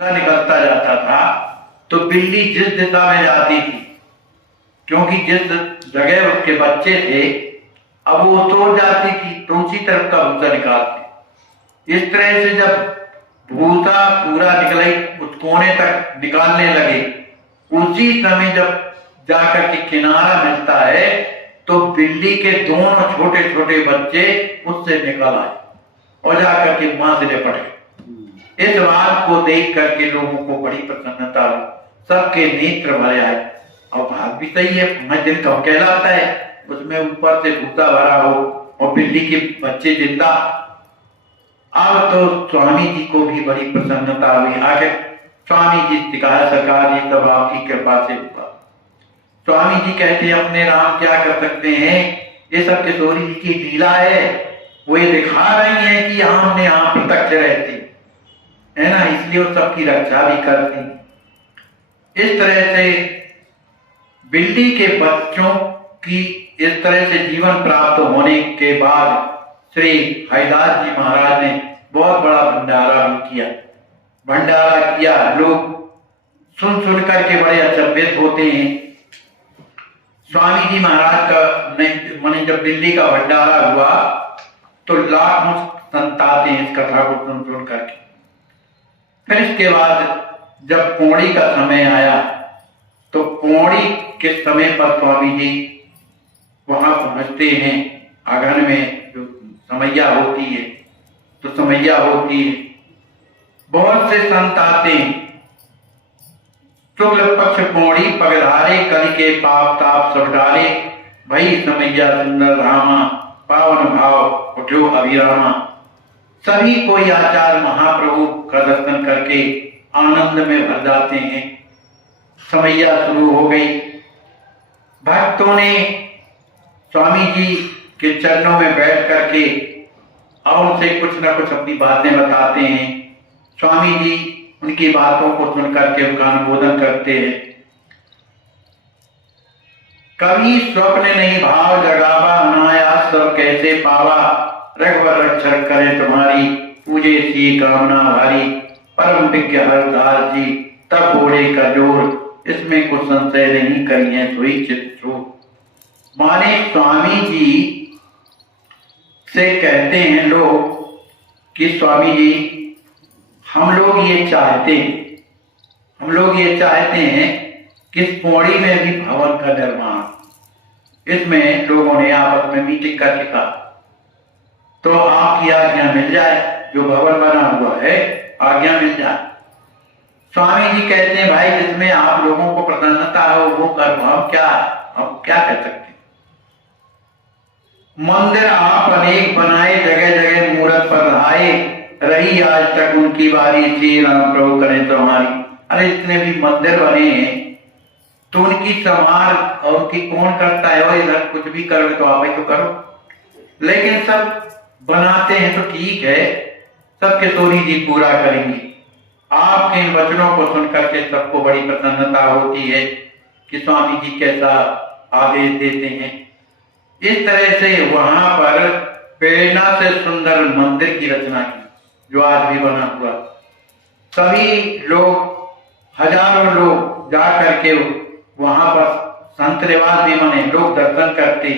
निकलता जाता था तो बिल्ली जिस दिशा में जाती थी, क्योंकि जिस जगह उसके बच्चे थे अब वो तोड़ जाती थी तो उसी तरफ का भूसा निकालती। इस तरह से जब भूसा पूरा निकले उस कोने तक निकालने लगे, उसी समय जब जाकर के किनारा मिलता है तो बिल्ली के दोनों छोटे छोटे बच्चे उससे निकल आए और जाकर के मां से लिपट गए। इस बात को देख करके लोगों को बड़ी प्रसन्नता हुई, सबके नेत्र भरे आए। और भाग भी सही है, 5 दिन कम कहलाता है, उसमें ऊपर से भूसा भरा हो और बिल्ली के बच्चे जिंदा। अब तो स्वामी जी को भी बड़ी प्रसन्नता हुई। आगे स्वामी जी से कहा, सरकार ये सब आपकी कृपा से हुआ। स्वामी जी कहते अपने राम क्या कर सकते हैं, ये सब किशोरी जी की लीला है। वो ये दिखा रही है कि हमने यहाँ प्रत्यक्ष रहती है ना, इसलिए वो सबकी रक्षा भी करती। इस तरह से बिल्ली के बच्चों की इस तरह से जीवन प्राप्त होने के बाद श्री हरिदास जी महाराज ने बहुत बड़ा भंडारा भी किया। भंडारा किया, लोग सुन सुन करके बड़े अचंभित होते हैं। स्वामी जी महाराज का माने जब दिल्ली का भंडारा हुआ तो लाखों संत आते हैं इस कथा को सुन सुन करके। फिर इसके बाद जब पौड़ी का समय आया तो पौड़ी के समय पर स्वामी जी वहां पहुंचते हैं। आंगन में जो समैया होती है तो समैया होती है, बहुत से संत आते हैं। शुक्ल पक्ष पौड़ी पगधारे कल के पाप ताप सब डाले, भई समैया सुंदर रामा पावन भाव उठो अभिरामा। सभी कोई आचार्य महाप्रभु का दर्शन करके आनंद में भर जाते हैं। समैया शुरू हो गई। भक्तों ने स्वामी जी के चरणों में बैठ करके और उनसे कुछ ना कुछ अपनी बातें बताते हैं। स्वामी जी उनकी बातों को सुन करके उनका अनुमोदन करते हैं। कभी स्वप्न नहीं भाव जगावा, अनायास सब कैसे पावा, रघुवर रक्षक करे तुम्हारी, पूजे सी कामना भारी, परम विज्ञ हरदास जी तब बोले का जोर, इसमें कुछ संशय नहीं करी है सोई चित चोर। माने स्वामी जी से कहते हैं लोग कि स्वामी जी हम लोग ये चाहते हैं कि इस पौड़ी में भी भवन का निर्माण, इसमें लोगों ने आपस में मीटिंग कर लिखा तो आपकी आज्ञा मिल जाए, जो भवन बना हुआ है आज्ञा मिल जाए। स्वामी जी कहते हैं भाई जिसमें आप लोगों को प्रसन्नता हो वो करो, हम क्या कर सकते हैं। मंदिर आप अनेक बनाए, जगह जगह मूर्त पर रहाए, रही आज तक उनकी बारी, श्री राम प्रभु करें तुम्हारी। अरे इतने भी मंदिर बने हैं तो उनकी संभाल और उनकी कौन करता है, और इधर कुछ भी करोगे तो आप ही तो करो। लेकिन सब बनाते हैं तो ठीक है, सब किशोरी जी पूरा करेंगे। आपके इन वचनों को सुन करके सबको बड़ी प्रसन्नता होती है कि स्वामी जी कैसा आदेश देते हैं। इस तरह से वहां पर प्रेरणा से सुंदर मंदिर की रचना की, जो आज भी बना हुआ। सभी लोग, हजारों लोग जा करके वहां पर संत रिवाज भी माने लोग दर्शन करते।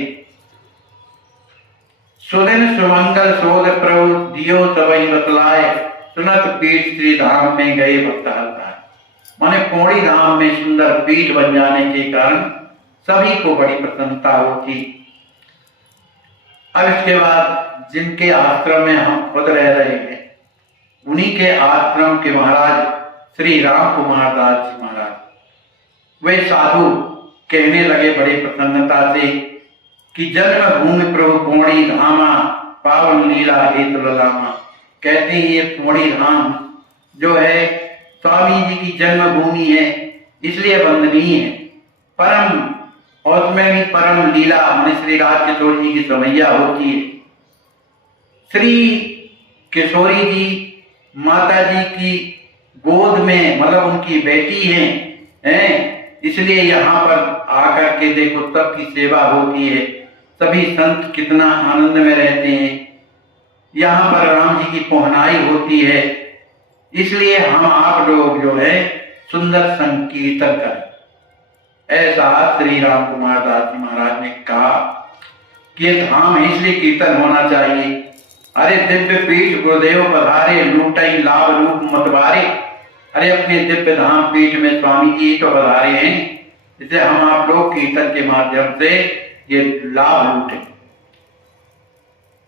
सुदिन सुमंगल शोध प्रभु दियो सबई बतलाए, सुनत पीठ श्री धाम में गए भक्त हरदाय। माने पौड़ी धाम में सुंदर पीठ बन जाने के कारण सभी को बड़ी प्रसन्नता होती। अब इसके बाद जिनके आश्रम में हम खुद रह रहे हैं, उन्हीं के आश्रम के महाराज श्री राम कुमार दास जी महाराज, वे साधु कहने लगे बड़े प्रसन्नता से कि जन्म भूमि प्रभु पौड़ी धामा, पावन लीला हेतु ललामा। कहते हैं ये पौड़ी धाम जो है स्वामी जी की जन्मभूमि है, इसलिए वंदनीय है। परम, और उसमें भी परम लीला माने श्री राज किशोर जी की समैया होती है। श्री किशोरी जी माता जी की गोद में, मतलब उनकी बेटी हैं, इसलिए यहाँ पर आकर के देखो सबकी सेवा होती है। सभी संत कितना आनंद में रहते हैं। यहाँ पर राम जी की पोहनाई होती है। इसलिए हम आप लोग जो है सुंदर संकीर्तन करें। ऐसा श्री राम कुमार दास जी महाराज ने कहा कि ये धाम है इसलिए कीर्तन होना चाहिए। अरे दिव्य पीठ गुरुदेव पधारे, लूटई लाभ रूप मतवारे। अरे अपने दिव्य धाम पीठ में स्वामी जी तो पधारे हैं, इसलिए हम आप लोग कीर्तन के माध्यम से ये लाभ लूटें।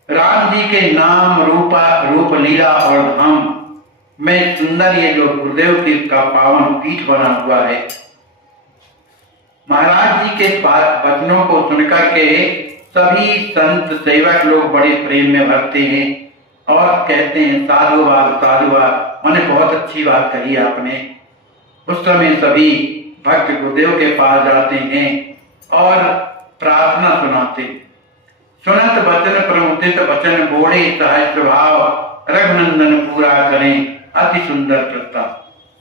राम जी के नाम रूप लीला और धाम में सुंदर ये जो गुरुदेव की का पावन पीठ बना हुआ है। महाराज जी के वचनों को सुनकर के सभी संत सेवक लोग बड़े प्रेम में भरते हैं और कहते हैं साधुवाद साधुवाद, मैंने बहुत अच्छी बात कही आपने। उस समय सभी भक्त गुरुदेव के पास जाते हैं और प्रार्थना सुनाते। सुनत वचन प्रमुदित वचन बोले, सहज स्वभाव रघुनंदन पूरा करें अति सुंदर प्रस्ताव।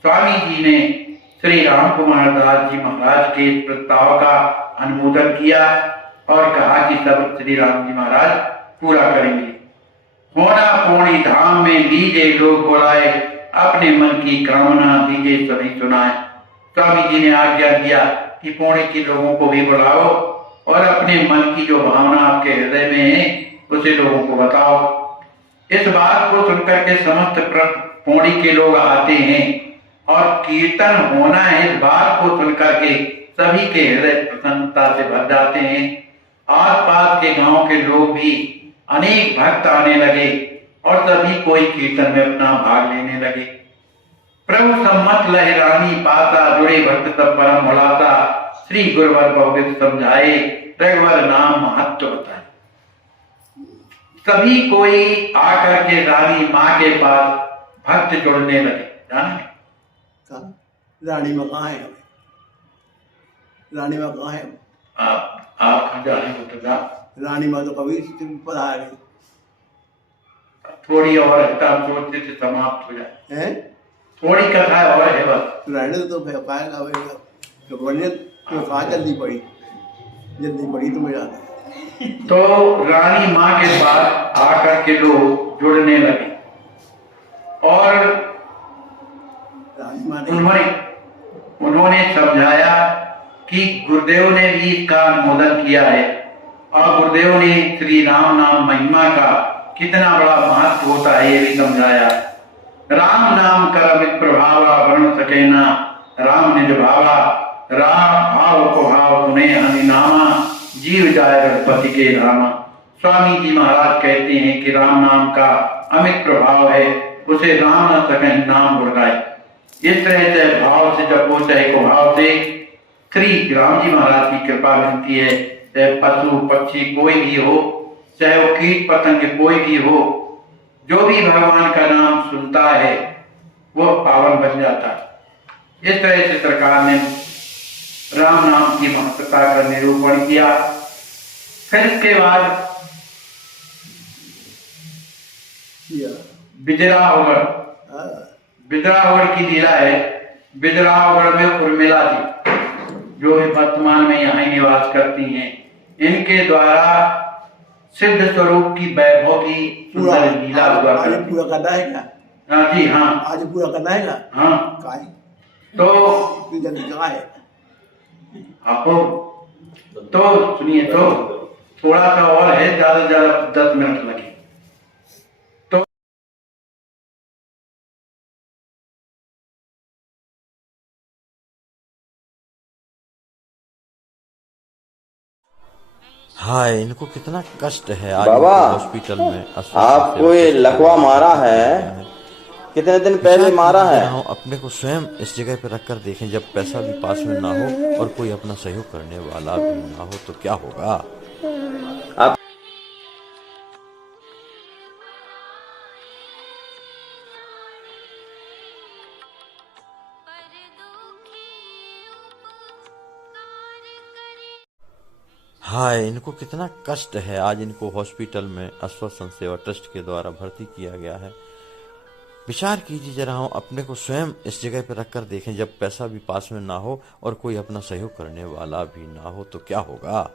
स्वामी जी ने श्री राम कुमार दास जी महाराज के इस प्रस्ताव का अनुमोदन किया और कहा कि सब श्री राम जी महाराज पूरा करेंगे। होना पौनी धाम में लीजे लोग बुलाए, अपने मन की कामना दीजिए सभी सुनाए। स्वामी जी ने आज्ञा दिया कि पौने के लोगों को भी बुलाओ और अपने मन की जो भावना आपके हृदय में है उसे लोगों को बताओ। इस बात को सुनकर के समस्त पौड़ी के लोग आते हैं और कीर्तन होना है इस बात को सुनकर के सभी के हृदय प्रसन्नता से भर जाते हैं। आसपास के गांव के लोग भी अनेक भक्त आने लगे और सभी कोई कीर्तन में अपना भाग लेने लगे। प्रभु सम्मत लहरानी पासा, जुड़े भक्त सब परम मुलासा। श्री गुरुवर बहुविध समझाए, रघुवर नाम महत्व बताए। सभी कोई आकर के रानी माँ के पास भक्त जुड़ने लगे। जाने रानी माँ कहाँ है? रानी माँ कहाँ है? आप कहाँ जा रहे हो? रानी माँ तो कभी पधार गई। थोड़ी और हम सोचते थे समाप्त हो जाए हैं? थोड़ी कथा और है बस। रहने तो पाएगा तो बढ़िया तो कहाँ जल्दी पड़ी तुम्हें याद। तो रानी माँ के पास आकर के लोग जुड़ने लगे और उन्होंने समझाया कि गुरुदेव ने भी इसका अनुमोदन किया है और गुरुदेव ने श्री राम नाम महिमा का कितना बड़ा महत्व होता है ये भी समझाया। राम नाम कर अमित प्रभावा, वर्ण सके ना राम निज भावा। राम भाव को भाव सुने हनिनामा, जीव जाए रघुपति के धामा। स्वामी जी महाराज कहते हैं कि राम नाम का अमित प्रभाव है, उसे राम न सके नाम गुणगाए। इस तरह से भाव से जपो, चाहे को भाव से श्री राम जी महाराज की कृपा मिलती है। चाहे पशु पक्षी कोई भी हो, चाहे वो कीट पतंग कोई भी हो, जो भी भगवान का नाम सुनता है वो पावन बन जाता है। इस तरह से सरकार ने राम नाम की महत्वता का निरूपण किया। फिर इसके बाद बिजरावगढ़ की लीला है। बिजरावगढ़ में उर्मिला जी जो वर्तमान में यहाँ निवास करती हैं, इनके द्वारा सिद्ध स्वरूप की वैभव की सुंदर लीला हुआ। आज पूरा करना है क्या? हाँ जी हाँ, आज पूरा करना है क्या? हाँ तो जल्दी कहाँ है आपको? तो सुनिए, तो थोड़ा सा और है, ज्यादा से ज्यादा 10 मिनट लगे। तो हाँ, इनको कितना कष्ट है। आज बाबा, हॉस्पिटल में आपको ये लकवा मारा है, कितने दिन पहले मारा है? अपने को स्वयं इस जगह पे रखकर देखें, जब पैसा भी पास में ना हो और कोई अपना सहयोग करने वाला भी ना हो तो क्या होगा। आप हाँ, इनको कितना कष्ट है। आज इनको हॉस्पिटल में आश्वासन सेवा ट्रस्ट के द्वारा भर्ती किया गया है। विचार कीजिए जरा, हम अपने को स्वयं इस जगह पर रखकर देखें, जब पैसा भी पास में ना हो और कोई अपना सहयोग करने वाला भी ना हो तो क्या होगा।